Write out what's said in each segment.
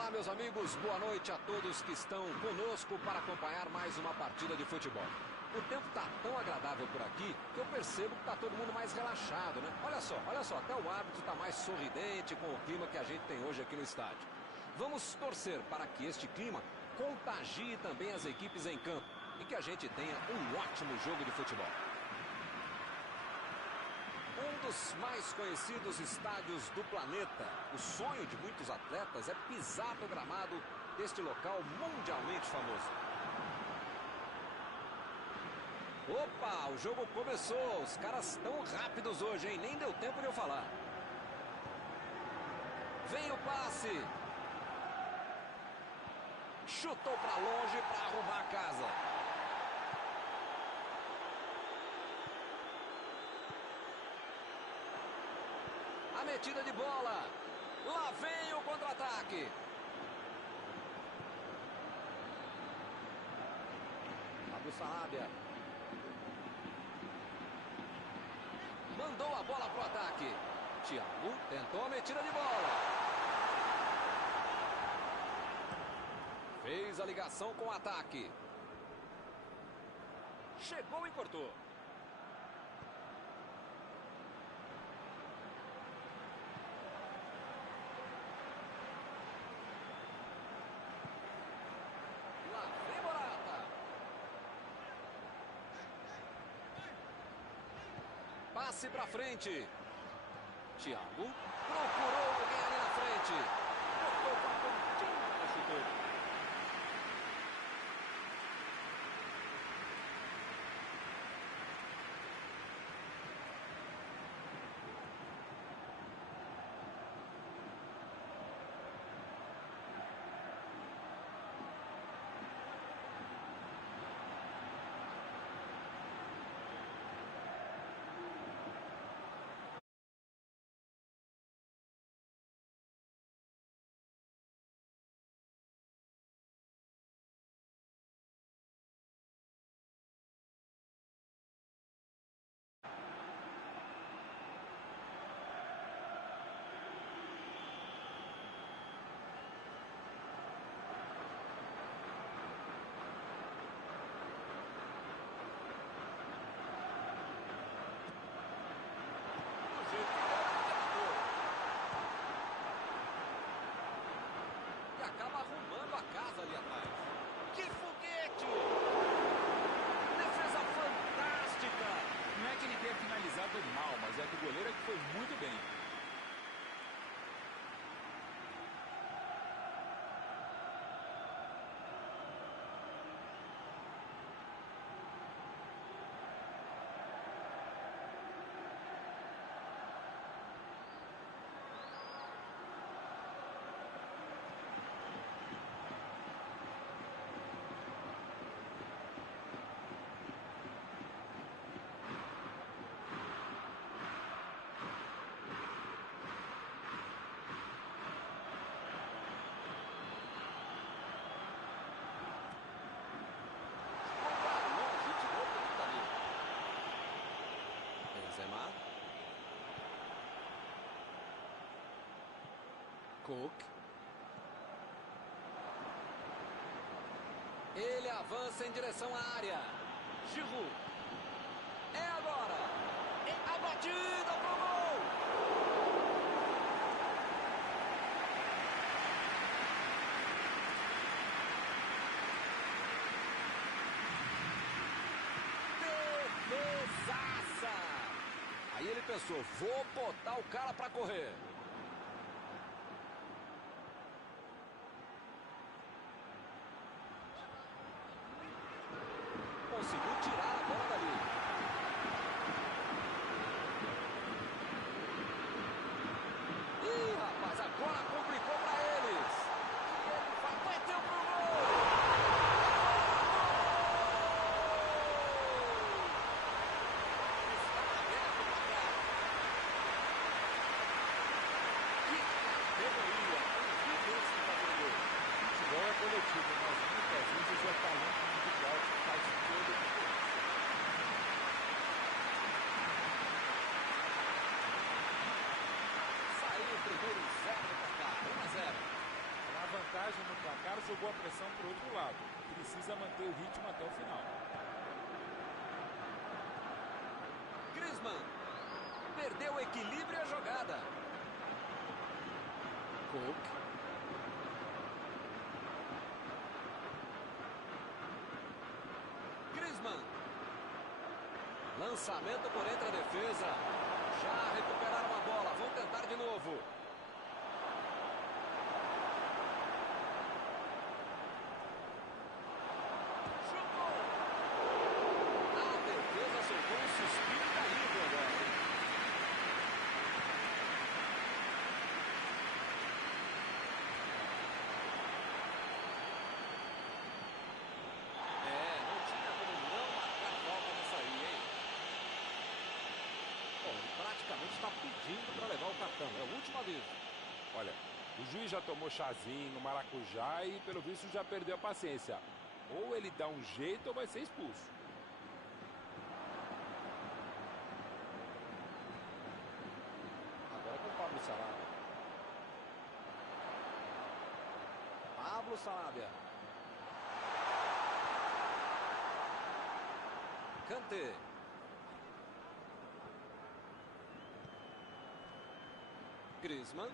Olá, meus amigos, boa noite a todos que estão conosco para acompanhar mais uma partida de futebol. O tempo está tão agradável por aqui que eu percebo que está todo mundo mais relaxado, né? Olha só, até o árbitro está mais sorridente com o clima que a gente tem hoje aqui no estádio. Vamos torcer para que este clima contagie também as equipes em campo e que a gente tenha um ótimo jogo de futebol. Um dos mais conhecidos estádios do planeta. O sonho de muitos atletas é pisar no gramado deste local mundialmente famoso. Opa, o jogo começou. Os caras estão rápidos hoje, hein? Nem deu tempo de eu falar. Vem o passe. Chutou para longe para arrumar a casa. A metida de bola. Lá vem o contra-ataque. Abu Sarabia. Mandou a bola pro ataque. Thiago tentou a metida de bola. Fez a ligação com o ataque. Chegou e cortou. Lá vem Morata. Passe pra frente. Thiago procurou alguém ali na frente. Botou com a pontinha da chuteira. E acaba arrumando a casa ali atrás. Que foguete! Defesa fantástica! Não é que ele tenha finalizado mal, mas é que o goleiro é que foi muito bem. Cook. Ele avança em direção à área. Giroud. É agora. A batida pro gol. Defesaça. Aí ele pensou, vou botar o cara pra correr. Conseguiu tirar a bola dali. Ih, rapaz, agora complicou pra eles. E ele vai bater pro gol. Está aberto o placar. jogou a pressão para o outro lado. Precisa manter o ritmo até o final. Griezmann perdeu o equilíbrio e a jogada. Cook. Griezmann. Lançamento por entre a defesa. Já recuperaram a bola. Vão tentar de novo. Chutou. A defesa soltou um suspiro caído agora. Não tinha como não marcar falta nessa aí, hein? Bom, ele praticamente está pedindo para levar o cartão. É o último aviso. Olha, o juiz já tomou chazinho, maracujá e pelo visto já perdeu a paciência. Ou ele dá um jeito ou vai ser expulso. Agora com o Pablo Sarabia. Pablo Sarabia. Kanté. Griezmann.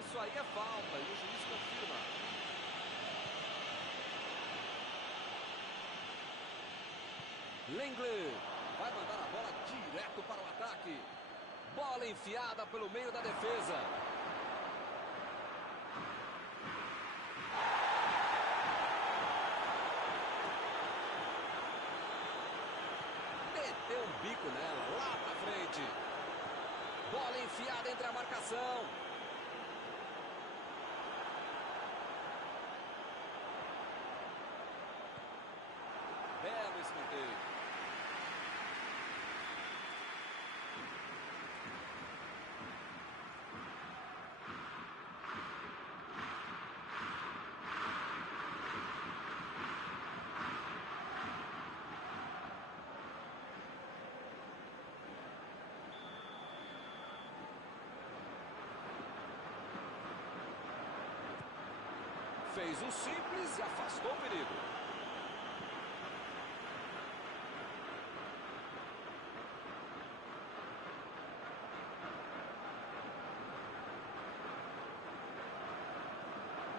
Isso aí é falta e o juiz confirma. Lenglet vai mandar a bola direto para o ataque. Bola enfiada pelo meio da defesa. Meteu um bico nela, lá pra frente. Bola enfiada entre a marcação. Belo escanteio. Fez o simples e afastou o perigo.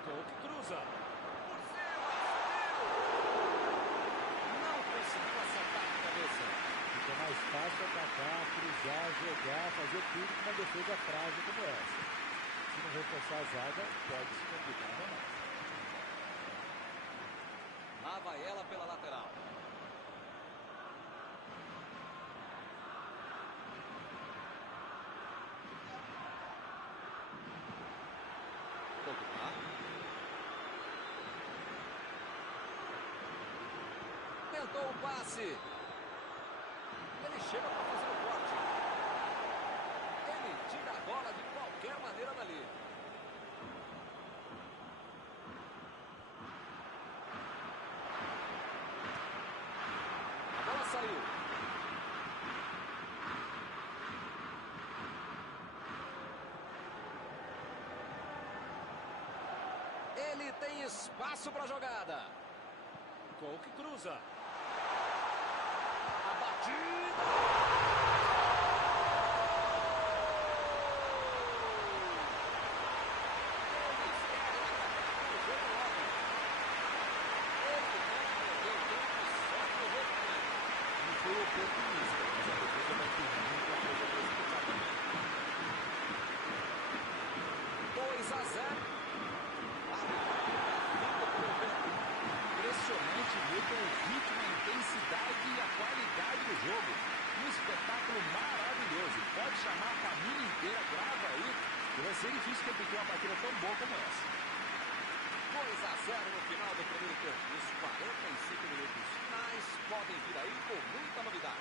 Cook cruza. Por cima, subiu. Não conseguiu acertar a cabeça. Fica mais fácil atacar, cruzar, jogar, fazer tudo com uma defesa frágil como essa. Se não reforçar a zaga, pode se complicar ainda mais. Lá vai ela pela lateral. Pogba. Tentou o passe. Ele chega para fazer o corte. Ele tira a bola de qualquer maneira dali. Saiu. Ele tem espaço para a jogada. Cook cruza. A batida. Foi oportunista, mas a defesa vai ter muita coisa para explicar também. 2-0. Impressionante ver com o ritmo, a intensidade e a qualidade do jogo. Um espetáculo maravilhoso. Pode chamar a família inteira, grava aí, que vai ser difícil repetir uma partida tão boa como essa. 2-0 no final do primeiro tempo. Os 45 minutos finais podem vir aí com muita novidade.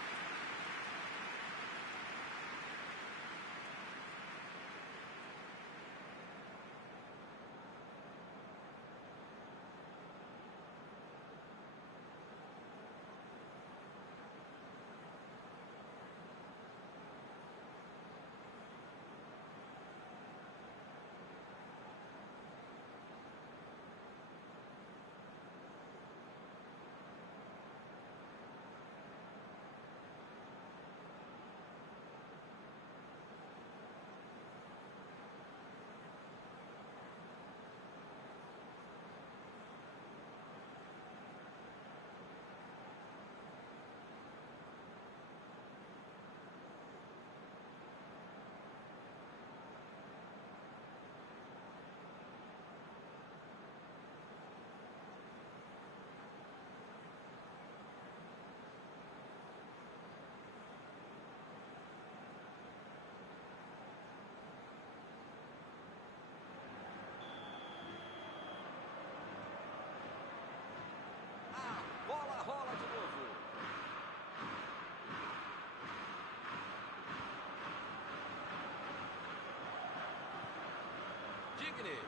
Insigne.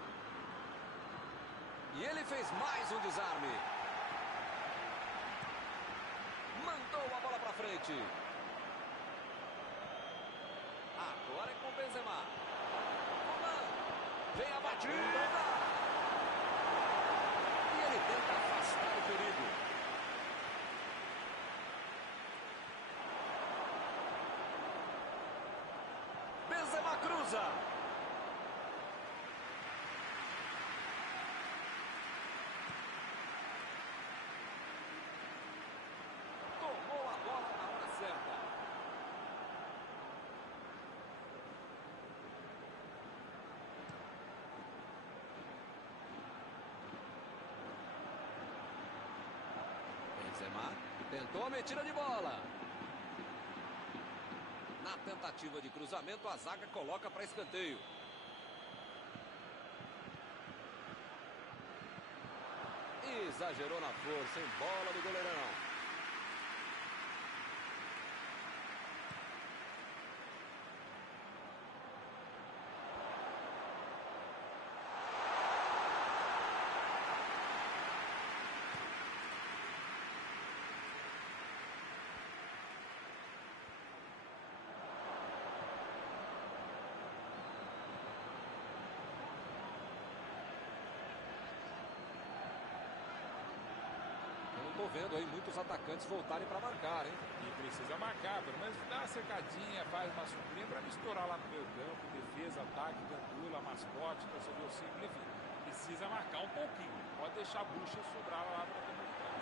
E ele fez mais um desarme. Mandou a bola para frente. Agora é com o Benzema. Vem a batida. E ele tenta afastar o perigo. Benzema cruza. Tomou a bola na hora certa. Benzema tentou a metida de bola. Na tentativa de cruzamento, a zaga coloca para escanteio. Exagerou na força, em bola do goleirão. Estou vendo aí muitos atacantes voltarem para marcar, hein? E precisa marcar, pelo menos dá uma cercadinha, faz uma suplinha para misturar lá no meio campo, defesa, ataque, gandula, mascote, torcedor simples, enfim. Precisa marcar um pouquinho, pode deixar a bucha sobrar lá para dentro de trás.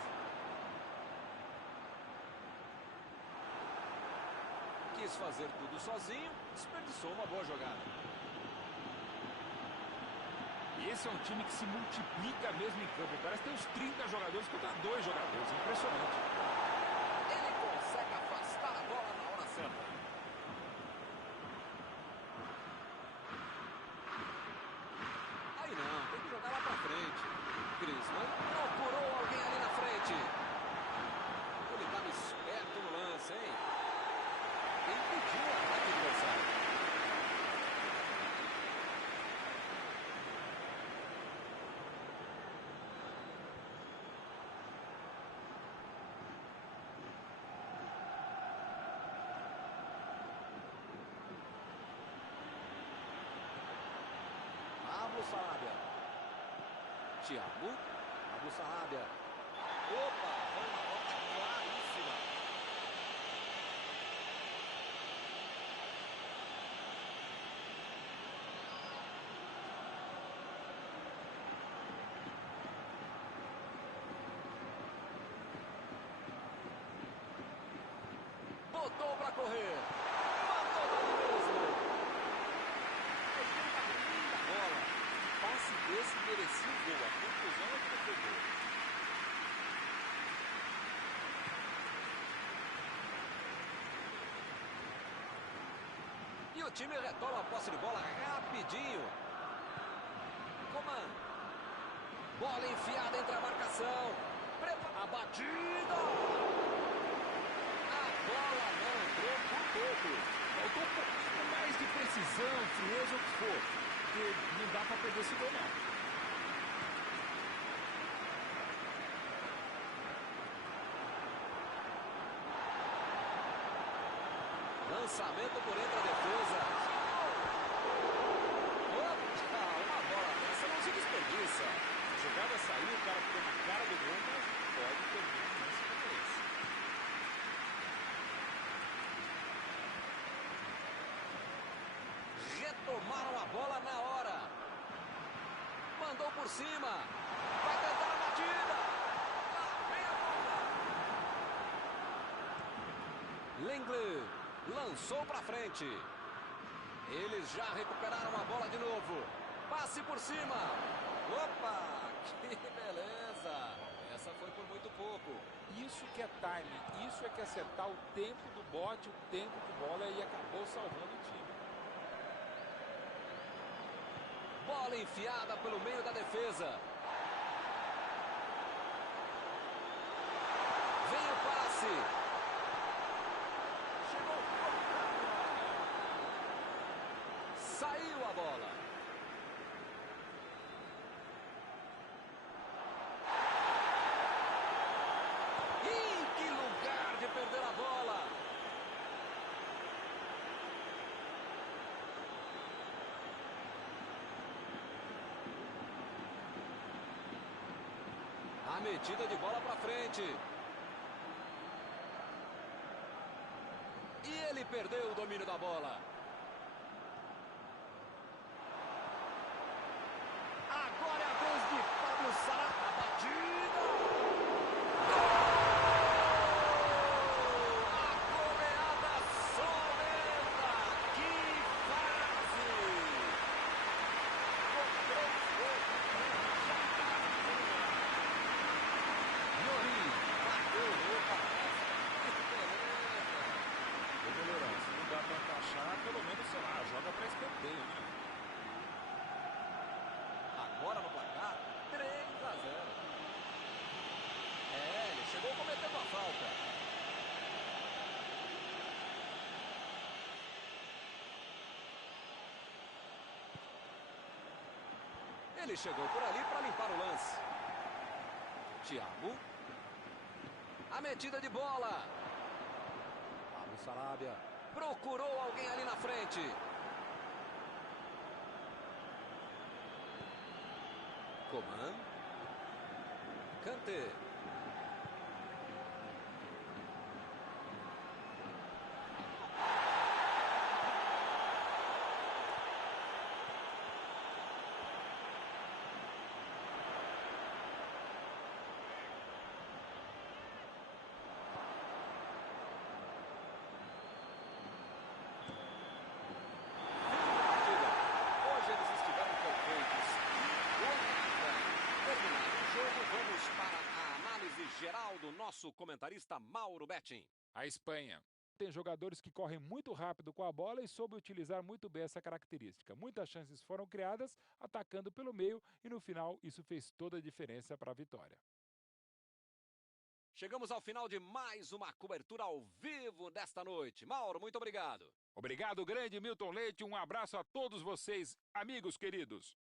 Quis fazer tudo sozinho, desperdiçou uma boa jogada. Esse é um time que se multiplica mesmo em campo. Parece que tem uns 30 jogadores contra 2 jogadores. Impressionante. Ele consegue afastar a bola na hora certa. Aí não, tem que jogar lá pra frente. Griezmann procurou alguém ali na frente. Ele estava esperto no lance, hein? Ele pediu o ataque adversário. Sarabia. Thiago. Abu Sarabia. Opa, foi uma volta claríssima. Botou pra correr. Matou dali mesmo. Linda bola. Passe desse merecia o gol. A conclusão é que foi gol. E o time retoma a posse de bola rapidinho. Coman. Bola enfiada entre a marcação. Prepara a batida. A bola não entrou por pouco. Faltou um pouquinho mais de precisão, frieza, o que for. Porque não dá para perder esse gol, não. Lançamento por entre a defesa. Opa, uma bola dessa não se desperdiça. A jogada saiu, o cara ficou na cara do gol, mas pode perder um lance como esse. Retomaram a bola na hora. Mandou por cima. Vai tentar a batida. Lá vem a bola. Lenglet lançou para frente. Eles já recuperaram a bola de novo. Passe por cima. Opa, que beleza. Essa foi por muito pouco. Isso que é timing, isso é que é acertar o tempo do bote, o tempo de bola e acabou salvando o time. Bola enfiada pelo meio da defesa. Vem o passe. Chegou. Saiu a bola. A metida de bola para frente. E ele perdeu o domínio da bola. Agora é a vez de Pablo Sará. A batida. A goleada sonora. Que fase. Com 3 gols de frente, já está eliminado. Llorin bateu roupa nessa. Que beleza. Ô, goleirão, se não dá pra encaixar, pelo menos, sei lá, joga pra escanteio, né? Agora no placar, 3-0. Ele chegou cometendo a falta. Ele chegou por ali para limpar o lance. Thiago. A metida de bola. Pablo Sarabia procurou alguém ali na frente. Coman. Kanté. Hoje eles estiveram perfeitos. Terminado o jogo, vamos para a análise geral do nosso comentarista Mauro Betting. A Espanha tem jogadores que correm muito rápido com a bola e soube utilizar muito bem essa característica. Muitas chances foram criadas atacando pelo meio e no final isso fez toda a diferença para a vitória. Chegamos ao final de mais uma cobertura ao vivo desta noite. Mauro, muito obrigado. Obrigado, grande Milton Leite. Um abraço a todos vocês, amigos queridos.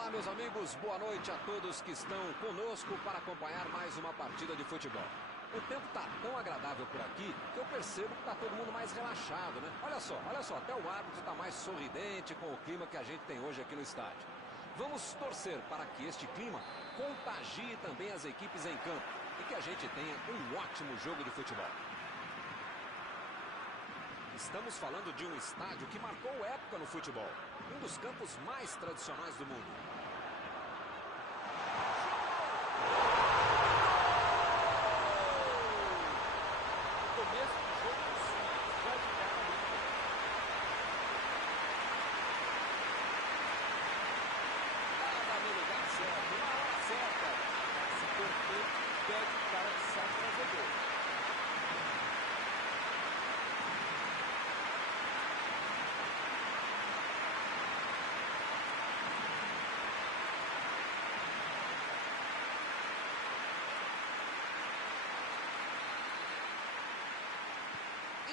Olá, meus amigos, boa noite a todos que estão conosco para acompanhar mais uma partida de futebol. O tempo está tão agradável por aqui que eu percebo que está todo mundo mais relaxado, né? Olha só, até o árbitro está mais sorridente com o clima que a gente tem hoje aqui no estádio. Vamos torcer para que este clima contagie também as equipes em campo e que a gente tenha um ótimo jogo de futebol. Estamos falando de um estádio que marcou época no futebol, um dos campos mais tradicionais do mundo. Começo do jogo do Santos, já de cara ali. Tava no lugar certo, na hora certa. Se cortou, pede o cara que sabe fazer gol.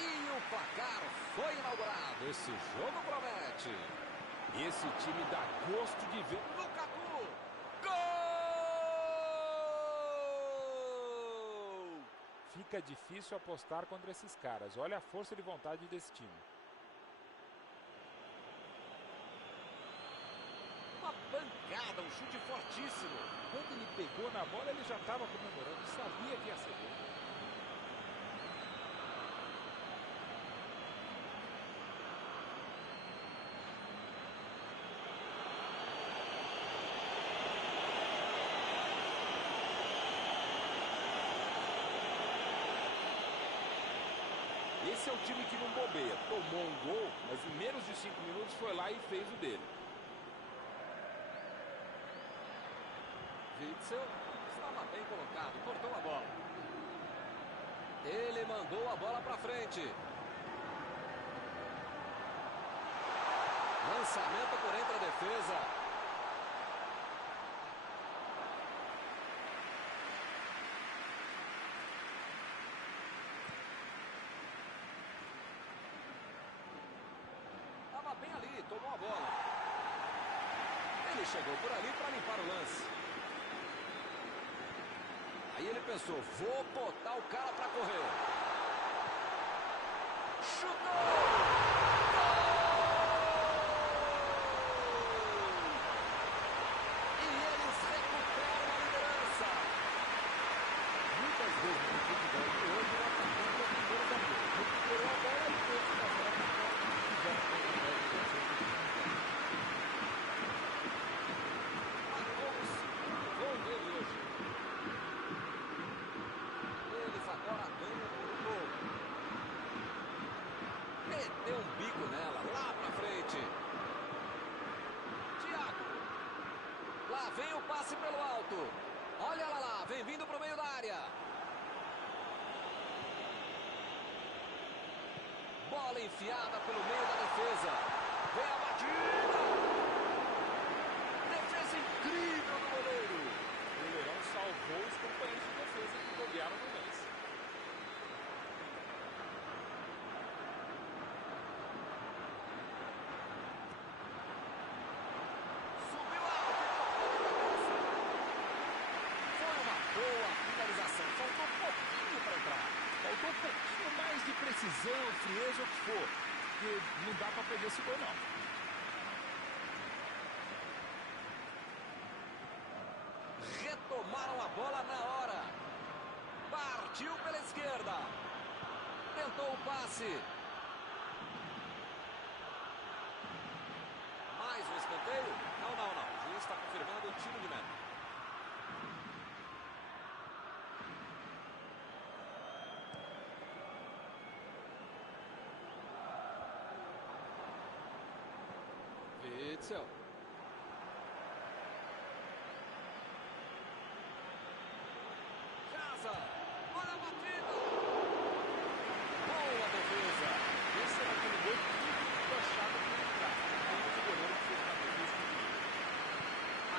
E o placar foi inaugurado. Esse jogo promete. Esse time dá gosto de ver. Lukaku! Gol! Fica difícil apostar contra esses caras. Olha a força de vontade desse time. Uma pancada, um chute fortíssimo. Quando ele pegou na bola, ele já estava comemorando. Sabia que ia ser gol. Esse é o time que não bobeia. Tomou um gol, mas em menos de 5 minutos foi lá e fez o dele. Witzel estava bem colocado, cortou a bola. Ele mandou a bola para frente. Lançamento por entre a defesa. Estava bem ali, tomou a bola. Ele chegou por ali para limpar o lance. Aí ele pensou, vou botar o cara para correr. Chutou! Muitas vezes no futebol de hoje, o atacante é o primeiro zagueiro. Recuperou a bola e teve que passar a bola e já não tem mais o Marcou o segundo gol dele hoje. Eles agora ganham por um gol. Meteu um bico nela, lá pra frente. Thiago. Lá vem o passe pelo alto. Olha lá, vem vindo pro meio da área. Bola enfiada pelo meio da defesa. Vem a batida. Defesa incrível do goleiro. O goleirão salvou os companheiros de defesa que bobearam no lance. Subiu alto e tocou de cabeça. Foi uma boa finalização. Faltou um pouquinho para entrar. Faltou um pouquinho mais de precisão, frieza, o que for. Porque não dá pra perder esse gol, não. Retomaram a bola na hora. Partiu pela esquerda. Tentou o passe. Mais um escanteio? Não. O juiz está confirmando o tiro de meta. Witzel. Casa. Olha a batida. Boa defesa. Esse era aquele gol que todo mundo achava que ia entrar. Menos o goleiro que fez uma defesa incrível.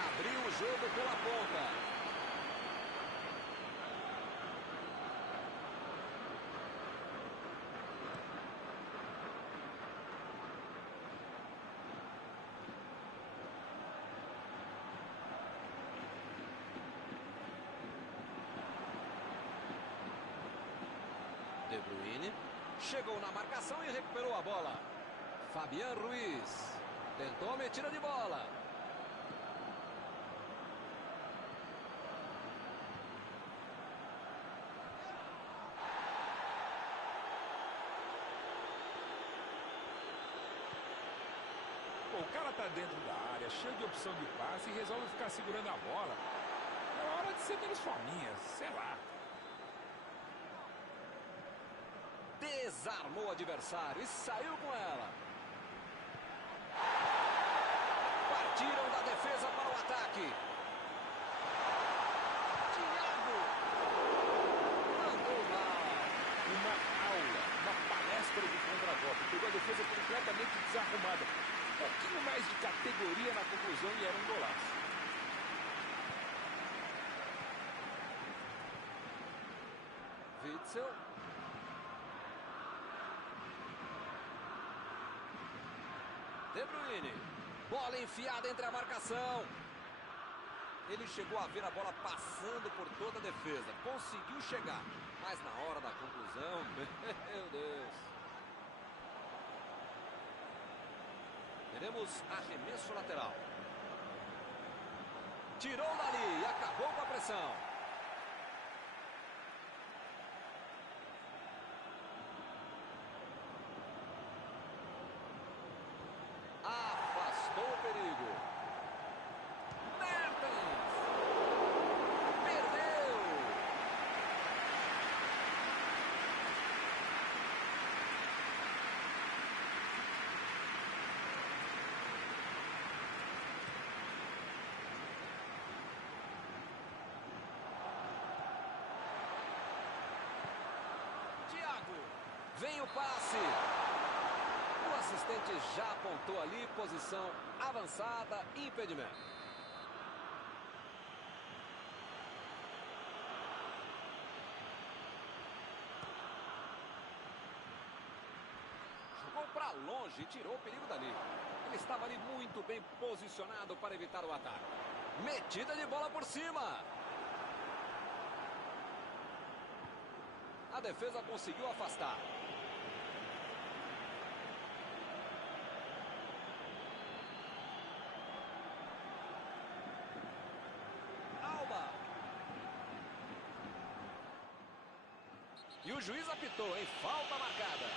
Abriu o jogo pela ponta. De Bruyne chegou na marcação e recuperou a bola. Fabián Ruiz tentou a metida de bola. O cara tá dentro da área, cheio de opção de passe e resolve ficar segurando a bola. É hora de ser menos fominha, sei lá. Desarmou o adversário e saiu com ela. Partiram da defesa para o ataque. Thiago mandou mal. Uma aula, uma palestra de contragolpe. Pegou a defesa completamente desarrumada. Um pouquinho mais de categoria na conclusão e era um golaço. Witzel. De Bruyne. Bola enfiada entre a marcação. Ele chegou a ver a bola passando por toda a defesa. Conseguiu chegar. Mas na hora da conclusão, meu Deus. Teremos arremesso lateral. Tirou dali e acabou com a pressão. Afastou o perigo. Mertens. Perdeu. Thiago. Vem o passe. O assistente já apontou ali, posição avançada, impedimento. Jogou para longe e tirou o perigo dali. Ele estava ali muito bem posicionado para evitar o ataque. Metida de bola por cima. A defesa conseguiu afastar. E o juiz apitou, hein? Falta marcada.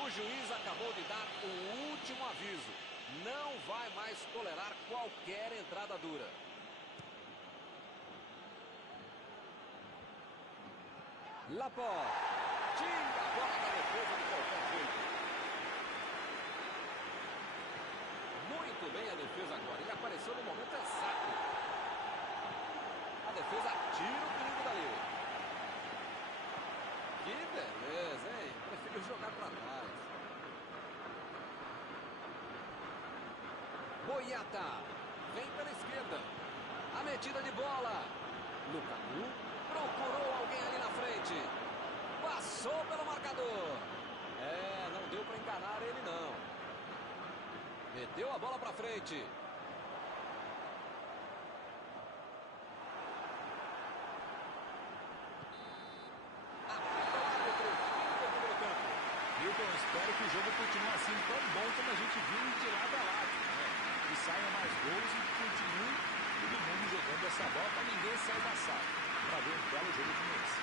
O juiz acabou de dar o último aviso. Não vai mais tolerar qualquer entrada dura. Laporte. Tira a bola da defesa de qualquer jeito. Muito bem a defesa agora. Ele apareceu no momento exato. A defesa tira o perigo dali. Que beleza, hein? Preferiu jogar para trás. Boiata. Vem pela esquerda. A metida de bola. Lukaku procurou alguém ali na frente. Passou pelo marcador. Não deu para enganar ele, não. Meteu a bola para frente. Espero que o jogo continue assim tão bom como a gente viu de lado a lado, né? Que saiam mais gols e continue todo mundo jogando essa bola para ninguém sair da sala. Para ver um belo jogo como esse.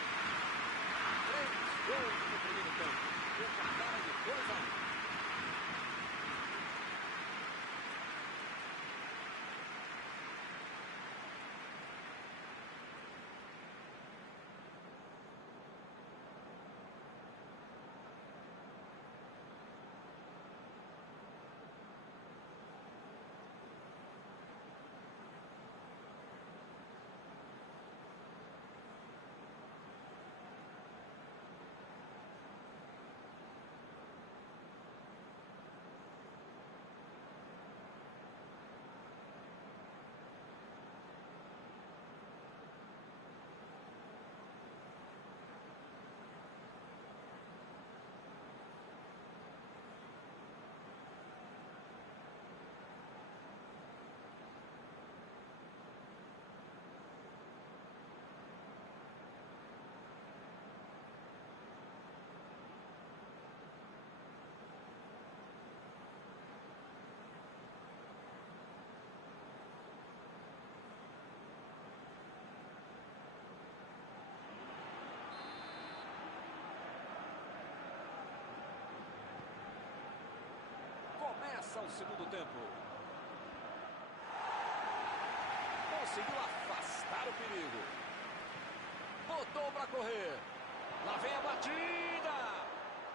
3 gols no primeiro tempo. O placar é de 2-1. segundo tempo. Conseguiu afastar o perigo. Botou para correr. Lá vem a batida.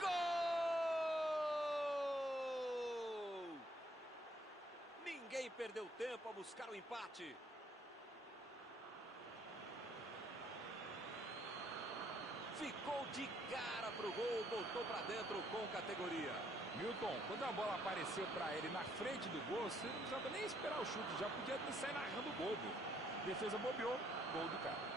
Gol! Ninguém perdeu tempo a buscar o empate. Ficou de cara pro gol, botou para dentro com categoria. Milton, quando a bola apareceu para ele na frente do gol, você não precisava nem esperar o chute, já podia sair narrando o gol. Defesa bobeou, gol do cara.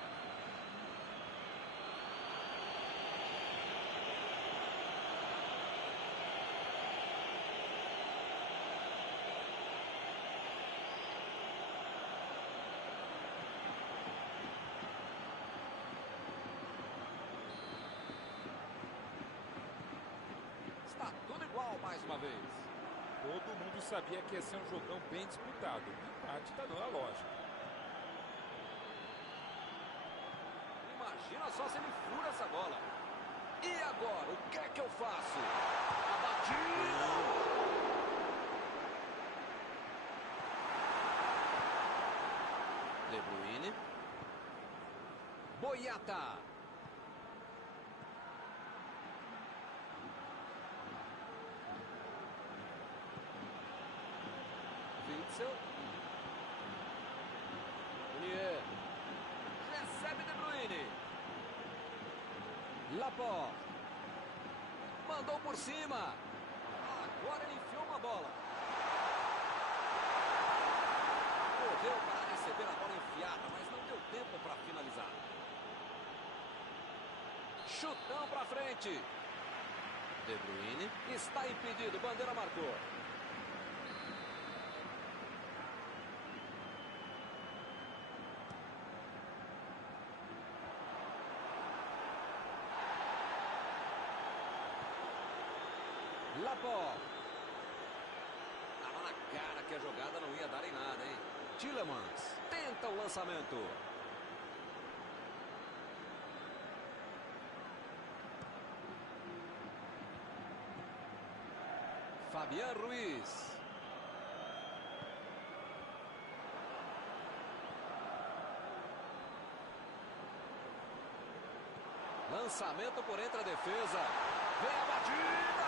Está tudo igual mais uma vez. Todo mundo sabia que ia ser um jogão bem disputado. O empate está dando a lógica. Imagina só se ele fura essa bola. E agora, o que é que eu faço? A batida! De Bruyne. Boiata. Witzel. Munier. Recebe De Bruyne. Laporte. Mandou por cima. Agora ele enfiou uma bola. Correu para receber a bola enfiada, mas não deu tempo para finalizar. Chutão para frente. De Bruyne. Está impedido. Bandeira marcou. Laporte. Tava na cara que a jogada não ia dar em nada, hein? Tielemans tenta o lançamento. Fabián Ruiz. Lançamento por entre a defesa. Vem a batida.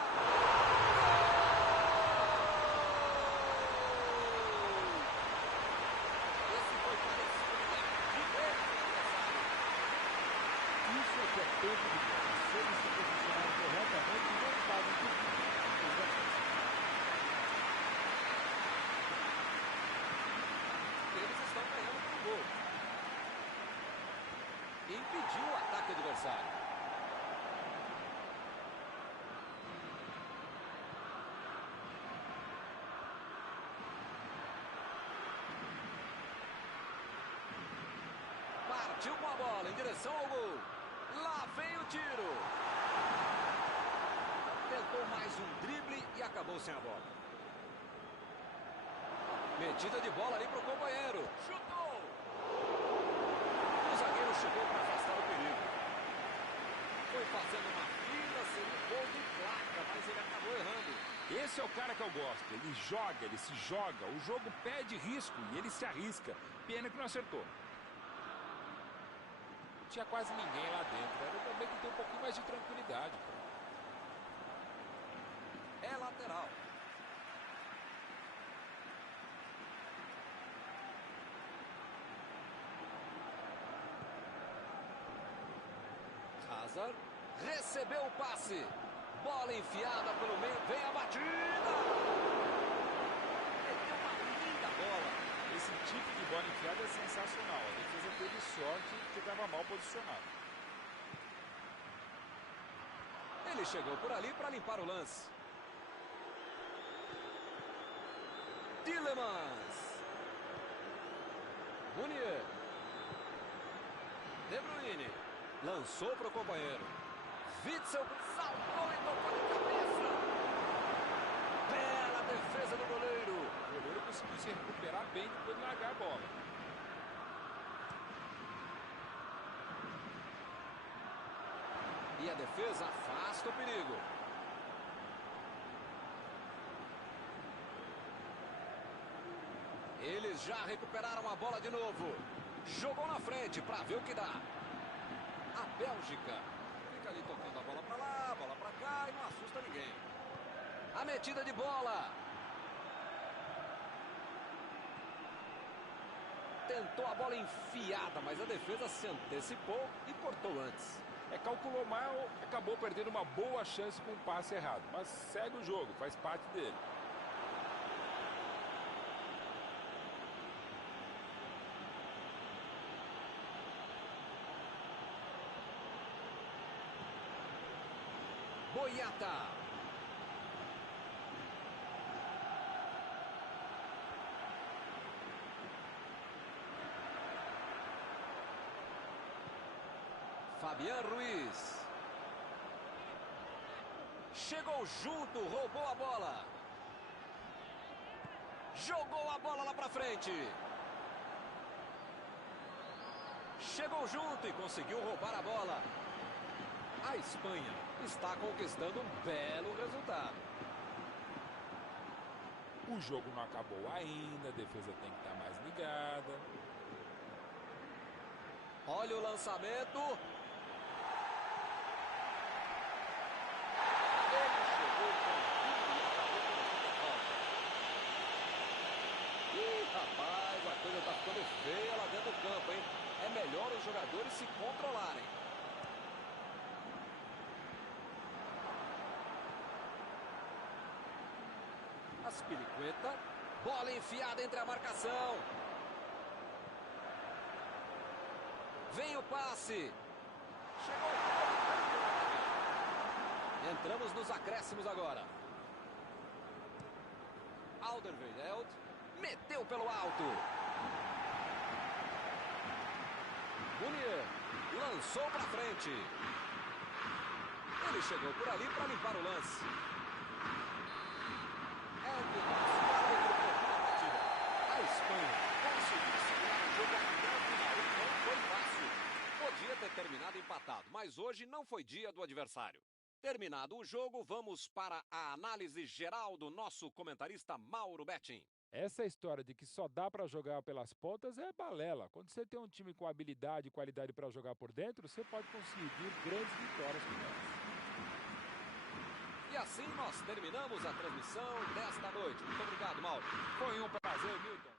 Esse foi parecido de vez no adversário. Isso é que é tempo de bola. Se eles se posicionarem corretamente, não fazem tudo. Eles estão ganhando por gol. Impediu o ataque adversário. Partiu com a bola em direção ao gol. Lá vem o tiro. Tentou mais um drible e acabou sem a bola. Metida de bola ali para o companheiro. Chutou. O zagueiro chegou para afastar o perigo. Foi fazendo uma fila, seria um gol de placa, mas ele acabou errando. Esse é o cara que eu gosto. Ele joga, ele se joga. O jogo pede risco e ele se arrisca. Pena que não acertou. Não tinha quase ninguém lá dentro. Era o momento de ter um pouquinho mais de tranquilidade. É lateral. Hazard recebeu o passe. Bola enfiada pelo meio. Vem a batida. Meteu uma linda bola. Esse tipo de bola enfiada é sensacional. A defesa teve sorte que estava mal posicionado. Ele chegou por ali para limpar o lance. Tielemans. Munier. De Bruyne. Lançou para o companheiro. Witzel saltou e tocou de cabeça. Bela defesa do goleiro. O goleiro conseguiu se recuperar bem depois de largar a bola. E a defesa afasta o perigo. Eles já recuperaram a bola de novo. Jogou na frente para ver o que dá. A Bélgica fica ali tocando a bola para lá, bola para cá e não assusta ninguém. A metida de bola. Tentou a bola enfiada, mas a defesa se antecipou e cortou antes. Calculou mal, acabou perdendo uma boa chance com um passe errado. Mas segue o jogo, faz parte dele. Boiata. Fabián Ruiz. Chegou junto, roubou a bola. Jogou a bola lá pra frente. Chegou junto e conseguiu roubar a bola. A Espanha está conquistando um belo resultado. O jogo não acabou ainda, a defesa tem que estar mais ligada. Olha o lançamento. Ele chegou com tudo e acabou com falta. Ih, rapaz, a coisa está ficando feia lá dentro do campo, hein? É melhor os jogadores se controlarem. Aspilicueta. Bola enfiada entre a marcação. Vem o passe. Chegou. Entramos nos acréscimos agora. Alderweireld meteu pelo alto. Munier lançou para frente. Ele chegou por ali para limpar o lance. A Espanha conseguiu segurar o jogo até o final e não foi fácil. Podia ter terminado empatado, mas hoje não foi dia do adversário. Terminado o jogo, vamos para a análise geral do nosso comentarista Mauro Betting. Essa história de que só dá para jogar pelas pontas é balela. Quando você tem um time com habilidade e qualidade para jogar por dentro, você pode conseguir grandes vitórias com elas. E assim nós terminamos a transmissão desta noite. Muito obrigado, Mauro. Foi um prazer, Milton.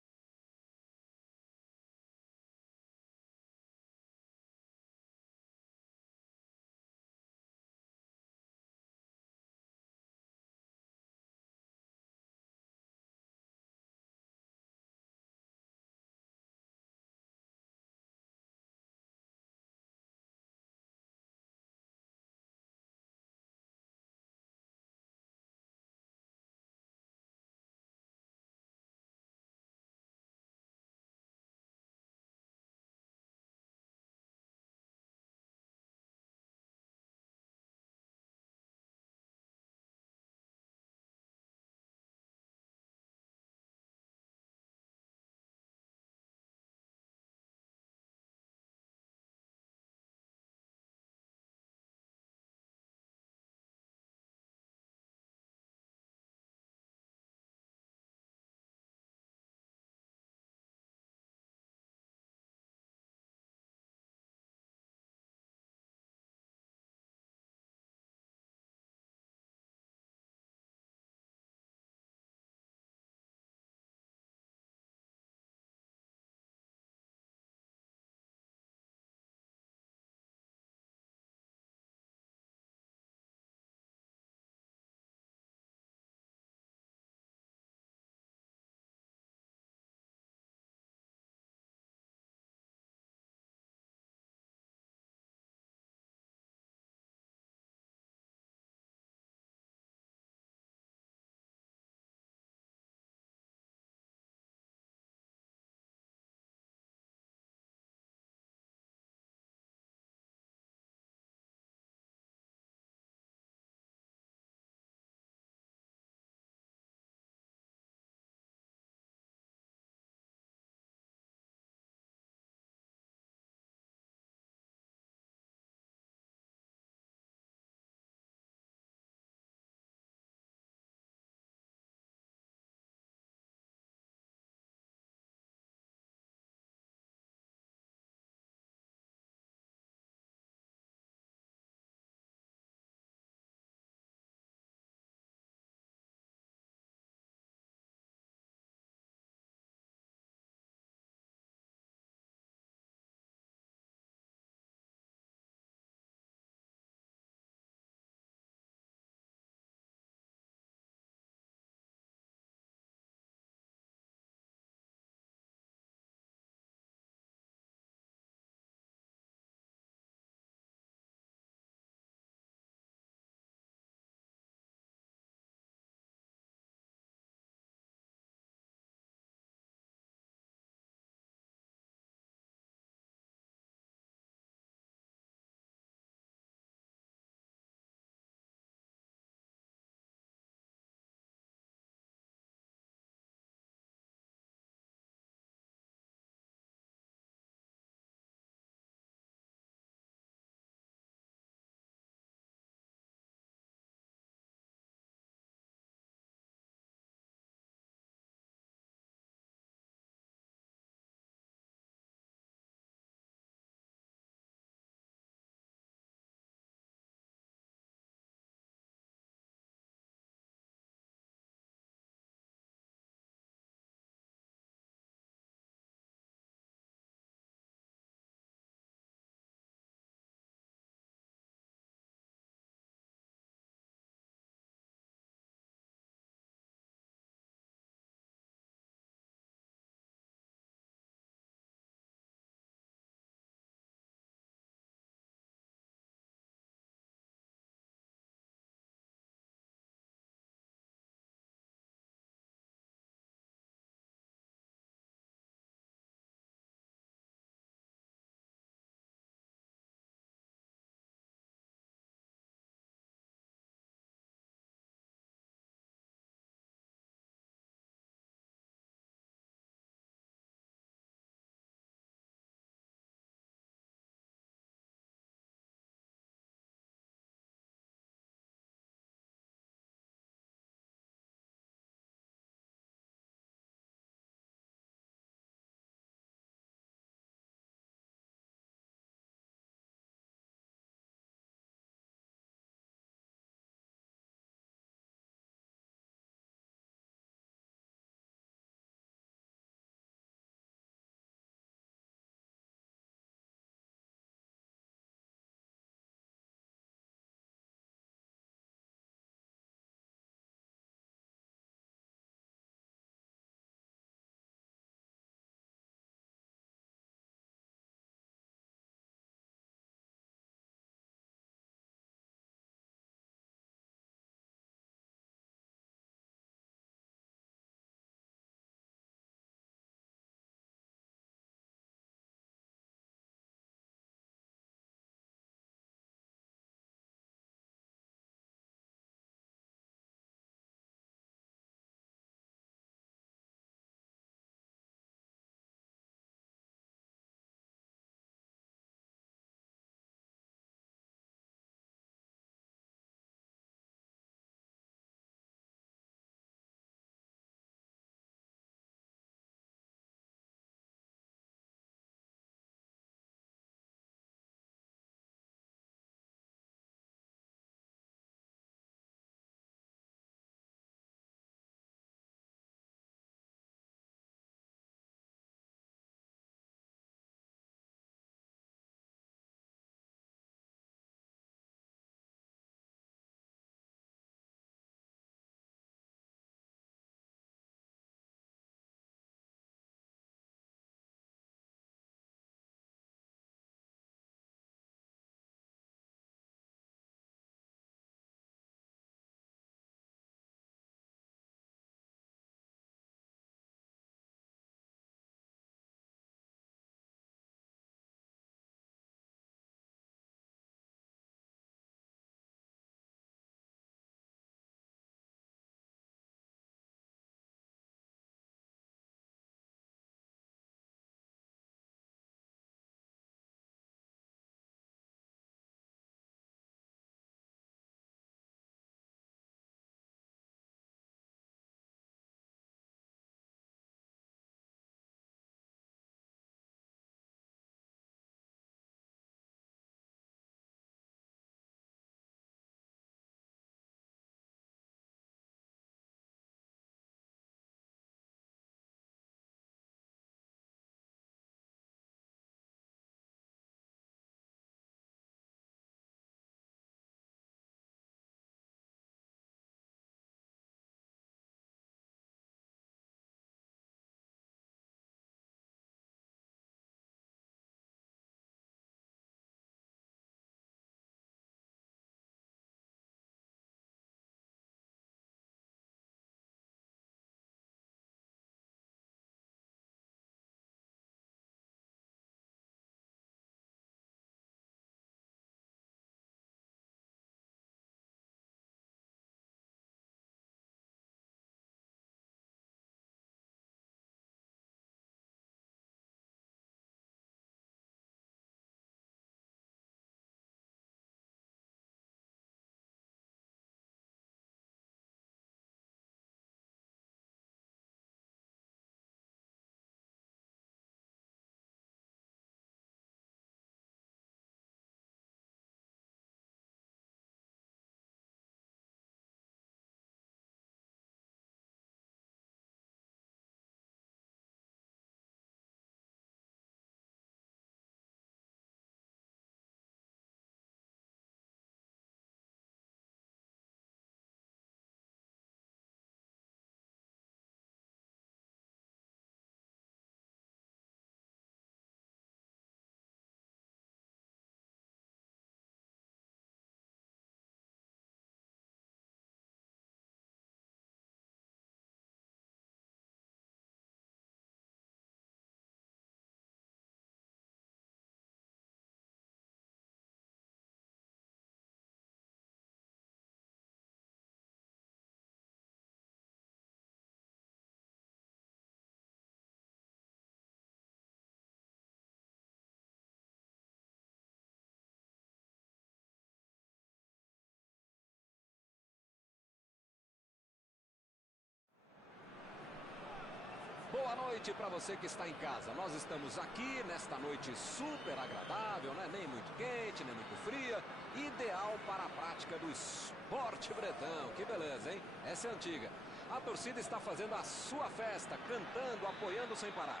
Boa noite para você que está em casa. Nós estamos aqui nesta noite super agradável, né? Nem muito quente, nem muito fria. Ideal para a prática do esporte bretão. Que beleza, hein? Essa é antiga. A torcida está fazendo a sua festa, cantando, apoiando sem parar.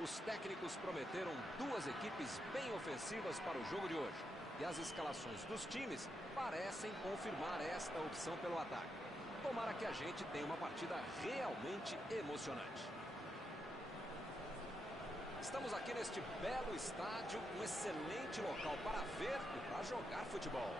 Os técnicos prometeram duas equipes bem ofensivas para o jogo de hoje. E as escalações dos times parecem confirmar esta opção pelo ataque. Tomara que a gente tenha uma partida realmente emocionante. Estamos aqui neste belo estádio, um excelente local para ver e para jogar futebol.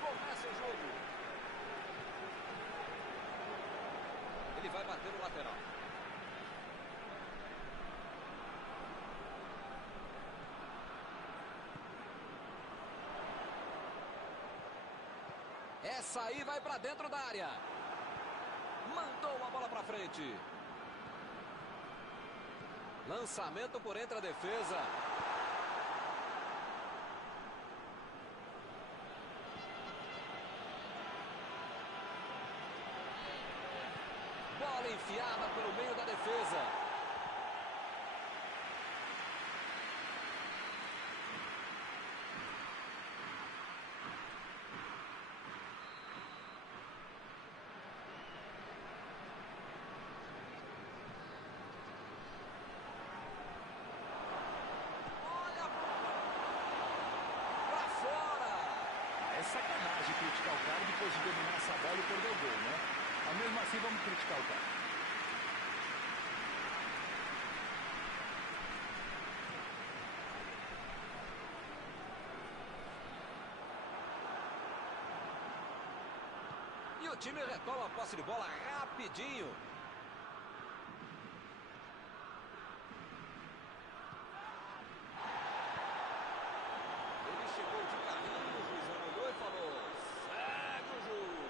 Começa o jogo. Ele vai bater no lateral. Essa aí vai para dentro da área. Mandou a bola para frente. Lançamento por entre a defesa. Bola enfiada pelo meio da defesa. Olha pra fora. É sacanagem criticar o cara depois de dominar essa bola e perder o gol, né? Mas mesmo assim vamos criticar o cara. E o time retoma a posse de bola rapidinho. Ele chegou de carrinho, o juizão olhou e falou: segue o jogo.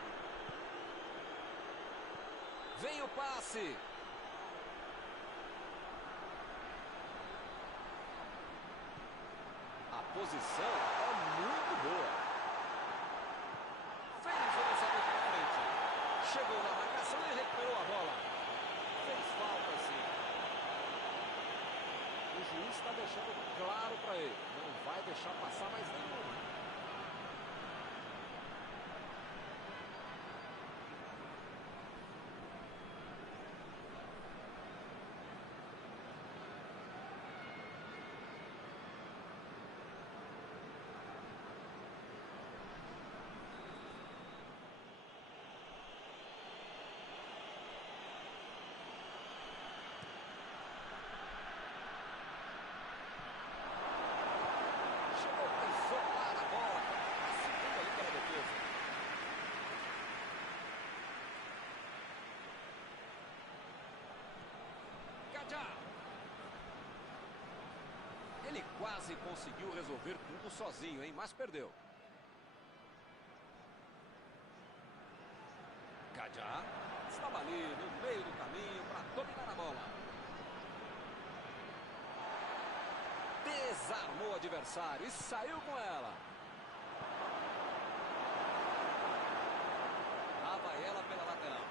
Vem o passe. A posição é muito boa. Fez o lançamento na frente. Chegou na marcação e recuperou a bola. Fez falta, sim. O juiz está deixando claro para ele. Não vai deixar passar mais nenhuma. Chegou para isolar a bola. A segunda ali pela defesa. Cadá. Ele quase conseguiu resolver tudo sozinho, hein? Mas perdeu. Cadá estava ali no meio do caminho para dominar a bola. Desarmou o adversário e saiu com ela. Lá vai ela pela lateral.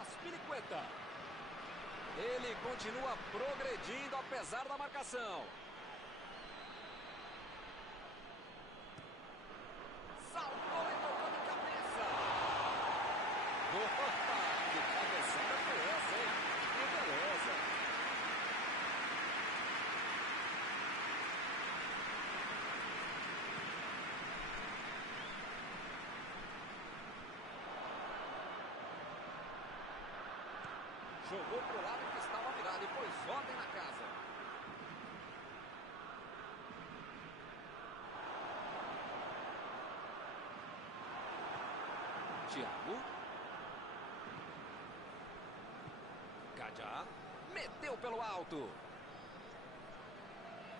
Aspilicueta. Ele continua progredindo apesar da marcação. Saltou e tocou de cabeça. Opa, que cabeçada foi essa, hein? Que beleza. Jogou pro lado que estava virado e pôs ordem na casa. Thiago. Gadja. Meteu pelo alto.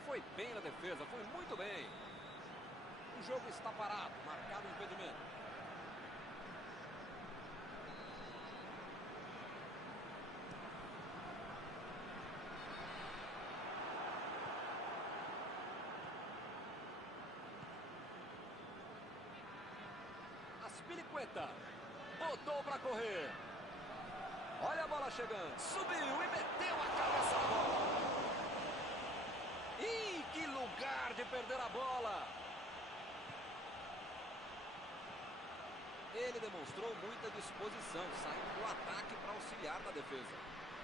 Foi bem na defesa, foi muito bem. O jogo está parado, marcado o impedimento. Aspilicueta. Botou para correr. Olha a bola chegando. Subiu e meteu a cabeça na bola. Ih, que lugar de perder a bola. Ele demonstrou muita disposição, saindo do ataque para auxiliar na defesa.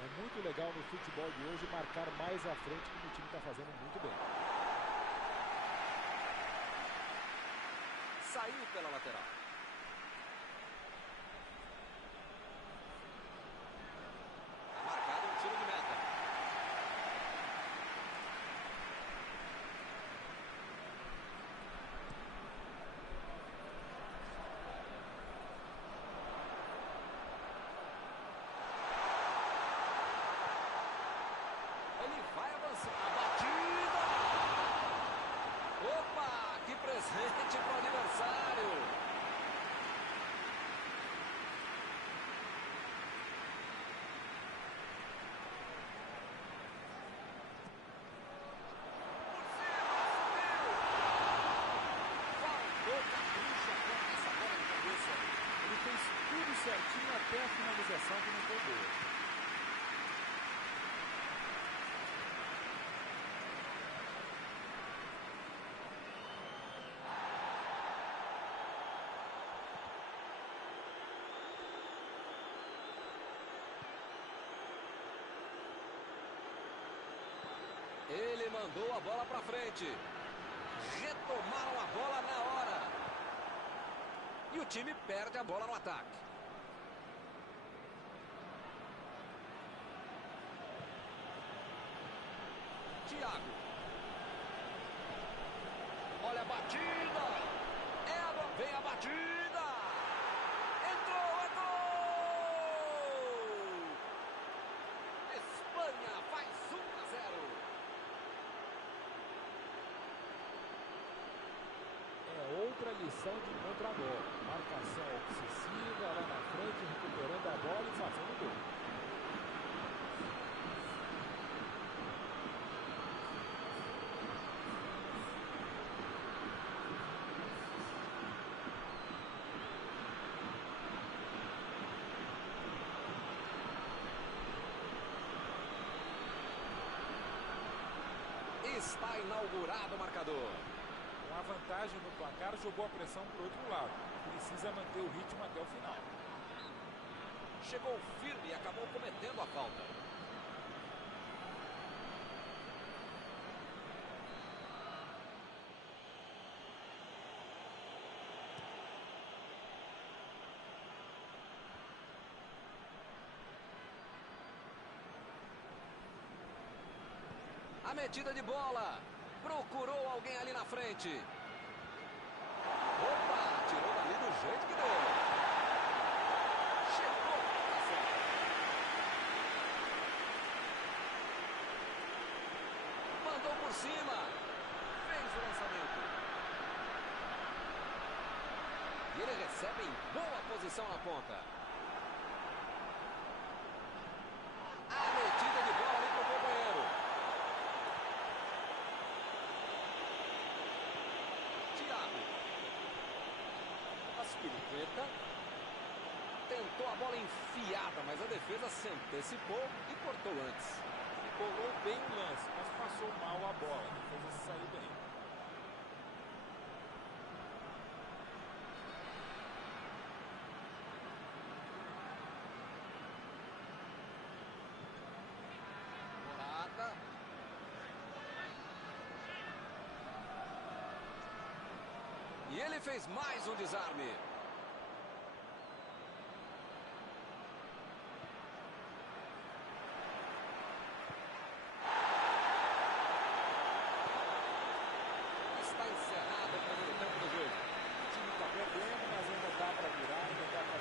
É muito legal no futebol de hoje marcar mais à frente, como o time está fazendo muito bem. Saiu pela lateral. Marcado um tiro de meta. Ele vai avançar. A batida! Opa, que presente para o adversário! Ele fez tudo certinho até a finalização, que não foi boa. Ele mandou a bola para frente. Retomaram a bola na hora. E o time perde a bola no ataque. Thiago. Olha a batida. Vem a batida. Entrou, é gol! Espanha faz 1-0. Outra lição de contra-gol. Marcação obsessiva lá na frente, recuperando a bola e fazendo gol. Está inaugurado o marcador. Com a vantagem no placar, jogou a pressão para o outro lado. Precisa manter o ritmo até o final. Chegou firme e acabou cometendo a falta. A metida de bola. Procurou alguém ali na frente. Opa, tirou dali do jeito que deu. Chegou. Tá certo. Mandou por cima. Fez o lançamento. E ele recebe em boa posição na ponta. A metida de bola ali pro companheiro. Aspilicueta. Tentou a bola enfiada, mas a defesa se antecipou e cortou antes. Colou bem o lance, mas passou mal a bola. A defesa saiu bem. Morata. E ele fez mais um desarme. Está encerrado o primeiro tempo do jogo. O time está perdendo, mas ainda dá para virar, ainda dá para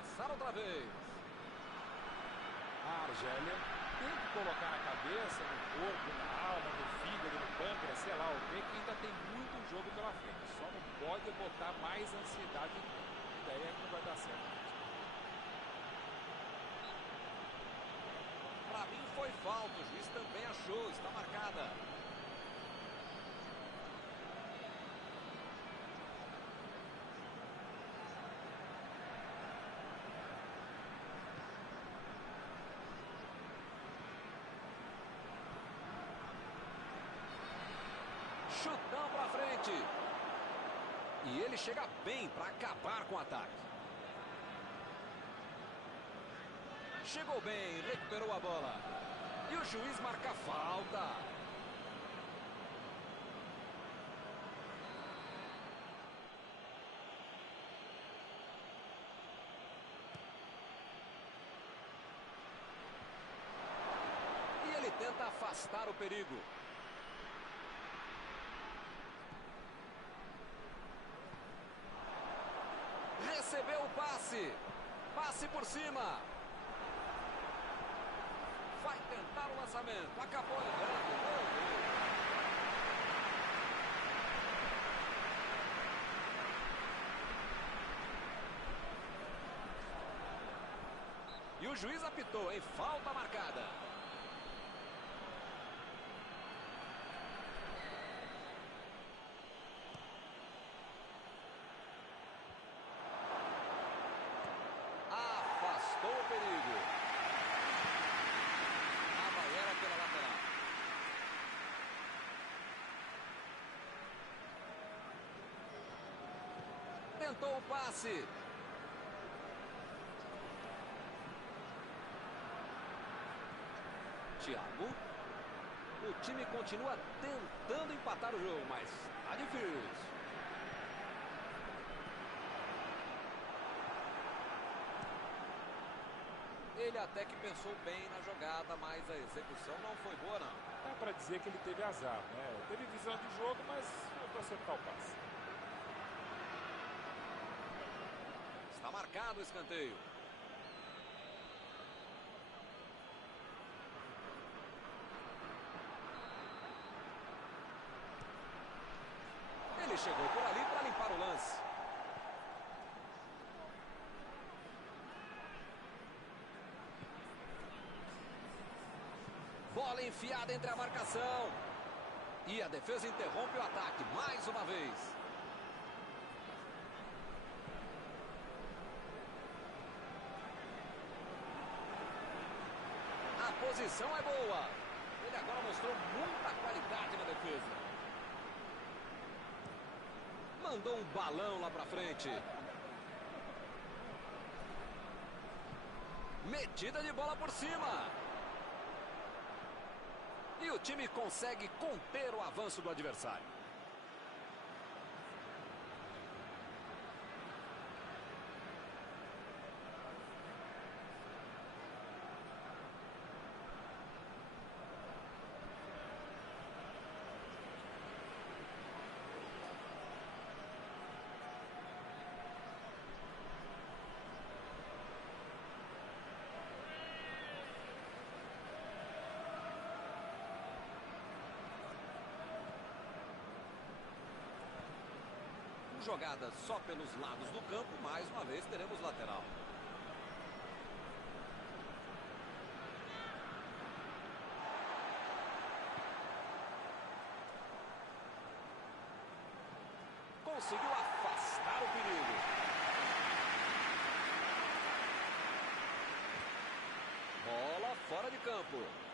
começar outra vez. A Argélia tem que colocar na cabeça, no corpo, na alma, no fígado, no pâncreas, sei lá o que ainda tem muito jogo pela frente. Só não pode botar mais ansiedade em campo. E daí é que não vai dar certo. Pra mim foi falta, o juiz também achou, está marcada. Chutão pra frente. E ele chega bem para acabar com o ataque. Chegou bem, recuperou a bola. E o juiz marca falta. E ele tenta afastar o perigo. Recebeu o passe. Passe por cima. Vai tentar o lançamento. Acabou errando. E o juiz apitou, hein? Falta marcada. Afastou o perigo. A Baiera pela lateral. Tentou o passe. Thiago. O time continua tentando empatar o jogo, mas tá difícil. Ele até que pensou bem na jogada, mas a execução não foi boa, não. Dá para dizer que ele teve azar, né? Teve visão de jogo, mas faltou acertar o passe. Está marcado o escanteio. Ele chegou por ali para limpar o lance. Bola enfiada entre a marcação. E a defesa interrompe o ataque mais uma vez. A posição é boa. Ele agora mostrou muita qualidade na defesa. Mandou um balão lá pra frente. Metida de bola por cima. E o time consegue conter o avanço do adversário. Jogada só pelos lados do campo, mais uma vez teremos lateral. Conseguiu afastar o perigo. Bola fora de campo.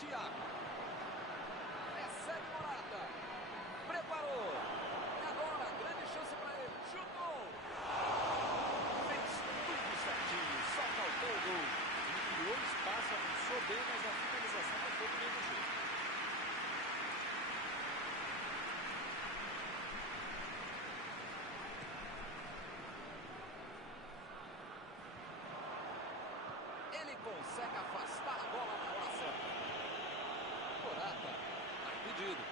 Thiago. Recebe Morata. Preparou. E agora, grande chance para ele. Chutou. Fez tudo certinho. Só faltou o gol. Ele criou espaço, avançou bem, mas a finalização não foi do mesmo jeito. Ele consegue afastar a bola na bola certa. Morata. Tá impedido.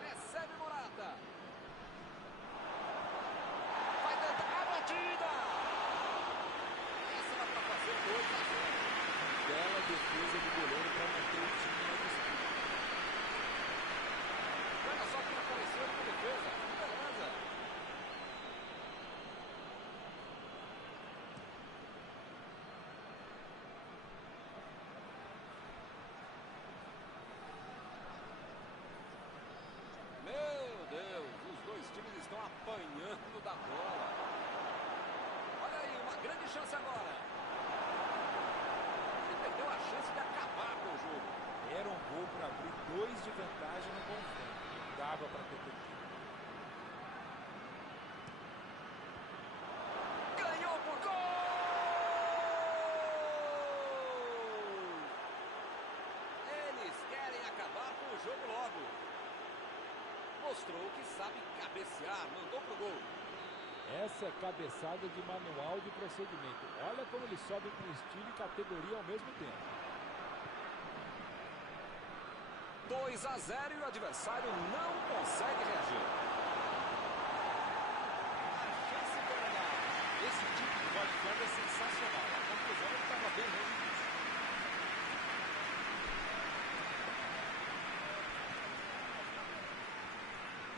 Recebe Morata. Vai tentar a batida. Essa dá para fazer 2-0. Bela defesa do goleiro para manter o time na disputa. Olha só quem apareceu na defesa. Que beleza. Meu Deus, os dois times estão apanhando da bola. Olha aí, uma grande chance agora. Ele perdeu a chance de acabar com o jogo. Era um gol para abrir 2 de vantagem no confronto. Não dava para ter perdido. Ganhou por gol! Eles querem acabar com o jogo logo. Mostrou que sabe cabecear, mandou pro gol. Essa é cabeçada de manual de procedimento. Olha como ele sobe com estilo e categoria ao mesmo tempo. 2-0 e o adversário não consegue reagir. A chance foi legal. Esse tipo de bola de fundo é sensacional. A conclusão ele estava bem longe disso.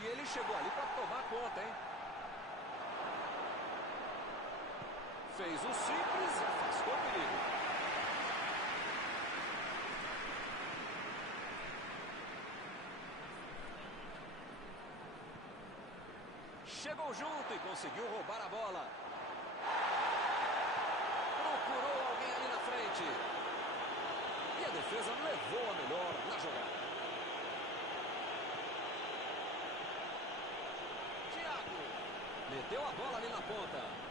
E ele chegou ali para tomar conta, hein? Fez o simples e afastou o perigo. Chegou junto e conseguiu roubar a bola. Procurou alguém ali na frente. E a defesa levou a melhor na jogada. Thiago meteu a bola ali na ponta.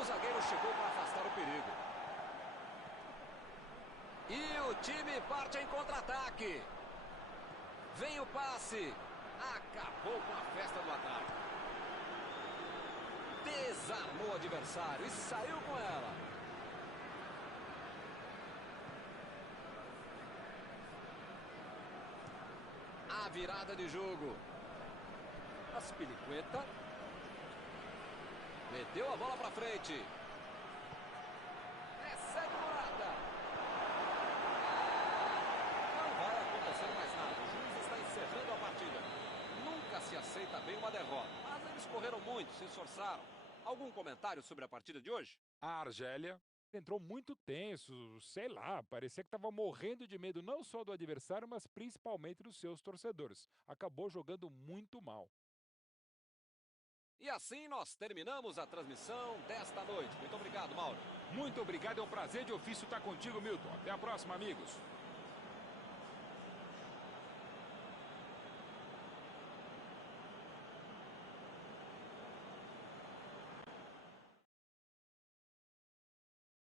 O zagueiro chegou para afastar o perigo. E o time parte em contra-ataque. Vem o passe. Acabou com a festa do ataque. Desarmou o adversário e saiu com ela. A virada de jogo. Aspilicueta. Meteu a bola para frente. Recebe Morata. Não vai acontecer mais nada. O juiz está encerrando a partida. Nunca se aceita bem uma derrota. Mas eles correram muito, se esforçaram. Algum comentário sobre a partida de hoje? A Argélia entrou muito tenso, sei lá, parecia que estava morrendo de medo não só do adversário, mas principalmente dos seus torcedores. Acabou jogando muito mal. E assim nós terminamos a transmissão desta noite. Muito obrigado, Mauro. Muito obrigado, é um prazer de ofício estar contigo, Milton. Até a próxima, amigos.